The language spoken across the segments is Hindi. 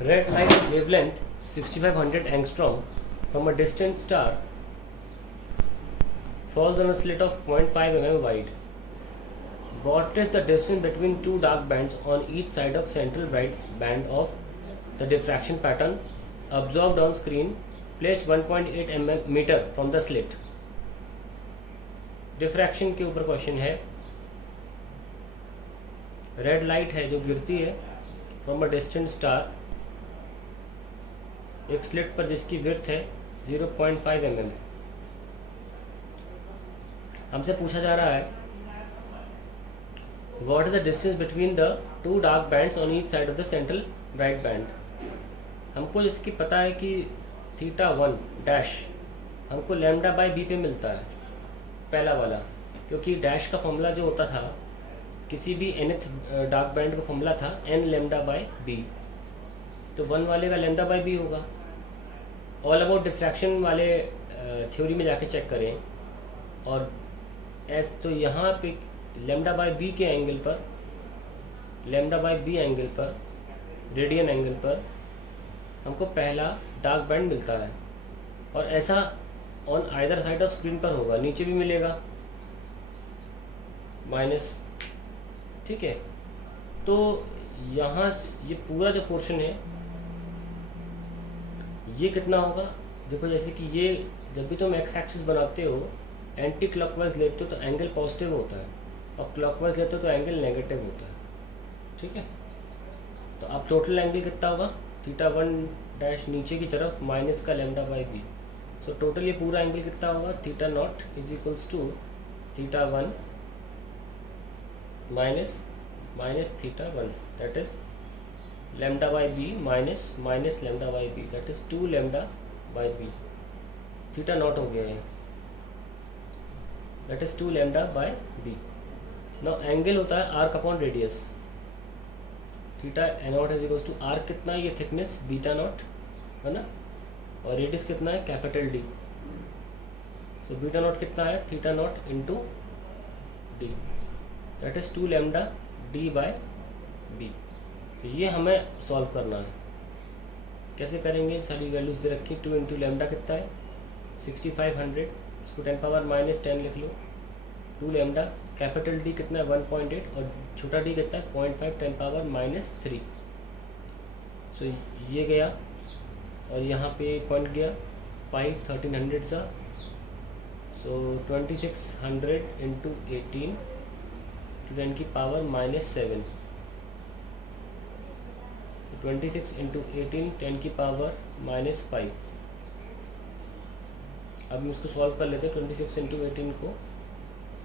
Red light of wavelength 6500 angstrom from a distant star falls on a slit of 0.5 mm wide. What is the distance between two dark bands on each side of central bright band of the diffraction pattern observed on screen placed 1.8 meter from the slit? Diffraction के ऊपर क्वेश्चन है. रेड लाइट है जो गिरती है फ्रॉम अ डिस्टेंट स्टार एक स्लिट पर जिसकी विड्थ है 0.5 mm. हमसे पूछा जा रहा है what is the distance between the two dark bands on each side of the central bright band. हमको जिसकी पता है कि θ1 डैश हमको लैम्डा बाई बी पे मिलता है पहला वाला, क्योंकि डैश का फॉर्मूला जो होता था किसी भी nth डार्क बैंड का फॉर्मूला था n लैम्डा बाई बी, तो 1 वाले का लैम्डा बाई बी होगा. ऑल अबाउट डिफ्रैक्शन वाले थ्योरी में जाके चेक करें. और एस तो यहाँ पे लैम्डा बाई बी के एंगल पर, लैम्डा बाई बी एंगल पर, रेडियन एंगल पर हमको पहला डार्क बैंड मिलता है. और ऐसा on either side of screen पर होगा, नीचे भी मिलेगा माइनस. ठीक है, तो यहाँ ये पूरा जो पोर्शन है ये कितना होगा. देखो जैसे कि ये जब भी तुम एक्स एक्सिस बनाते हो एंटी क्लॉकवाइज लेते हो तो एंगल पॉजिटिव होता है और क्लॉकवाइज लेते हो तो एंगल नेगेटिव होता है. ठीक है, तो अब टोटल एंगल कितना होगा θ1 डैश नीचे की तरफ माइनस का lambda by B. So total ये पूरा एंगल कितना होगा θ0 is equals to θ1 minus θ1 that is lambda by B minus lambda by B that is 2 lambda by B. θ0 हो गया है that is 2 lambda by B. Now angle होता है arc upon radius. θ0 is equals to arc कितना है, ये थिकनेस β0 है ना, और रेडियस कितना है कैपिटल डी. सो β0 कितना है θ0 into D that is 2 lambda D by B. ये हमें सॉल्व करना है. कैसे करेंगे, सारी वैल्यूज दे रखी. 2 इंटू लैम्डा कितना है 6500, इसको 10 पावर माइनस 10 लिख लो. 2 लैम्डा कैपिटल डी कितना है 1.8 और छोटा डी कितना है 0.5 10 पावर माइनस 3. सो ये गया और यहाँ पे पॉइंट गया 5 1300 सा. सो 2600 इंटू 18 टू 10 की पावर माइनस 7. 26 इंटू 18 10 की पावर माइनस 5. अब हम इसको सॉल्व कर लेते हैं. 26 इंटू 18 को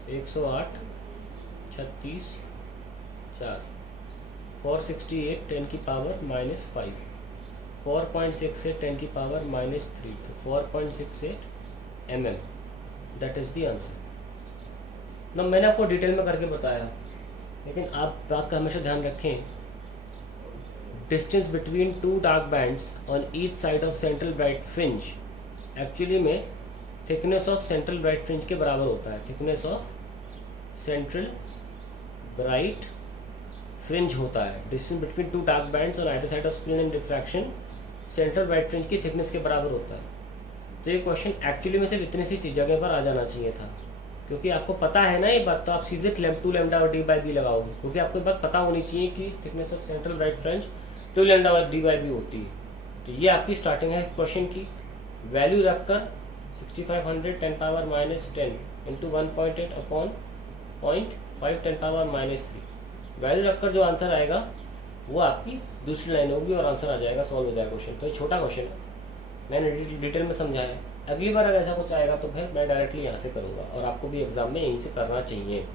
108 36 4 468 10 की पावर माइनस 5. 4.68 10 की पावर माइनस 3 तो 4.68 mm that is the answer. ना मैंने आपको डिटेल में करके बताया, लेकिन आप बात का हमेशा ध्यान रखें. Distance between two dark bands on each side of central bright fringe actually में thickness of central bright fringe के बराबर होता है. Thickness of central bright fringe होता है. Distance between two dark bands on either side of screen and diffraction central bright fringe की थिकनेस के बराबर होता है. तो ये क्वेश्चन एक्चुअली में सिर्फ इतनी सी जगह पर आ जाना चाहिए था, क्योंकि आपको पता है ना ये बात, तो आप सीधे 2 लैम्डा और डी बाई बी लगाओगे, क्योंकि आपको बात पता होनी चाहिए कि thickness of central bright fringe 2 lambda और डी बाई बी होती है. तो ये आपकी स्टार्टिंग है क्वेश्चन की. वैल्यू रखकर 6500 10 power minus 10 into 1.8 upon 0.5 10 power minus 3 value रखकर जो आंसर आएगा वो आपकी दूसरी लाइन होगी और आंसर आ जाएगा, सॉल्व हो जाएगा क्वेश्चन. तो ये छोटा क्वेश्चन है, मैंने डिटेल में समझाया. अगली बार अगर ऐसा कुछ आएगा तो फिर मैं डायरेक्टली यहाँ से करूँगा और आपको भी एग्जाम में यहीं से करना चाहिए.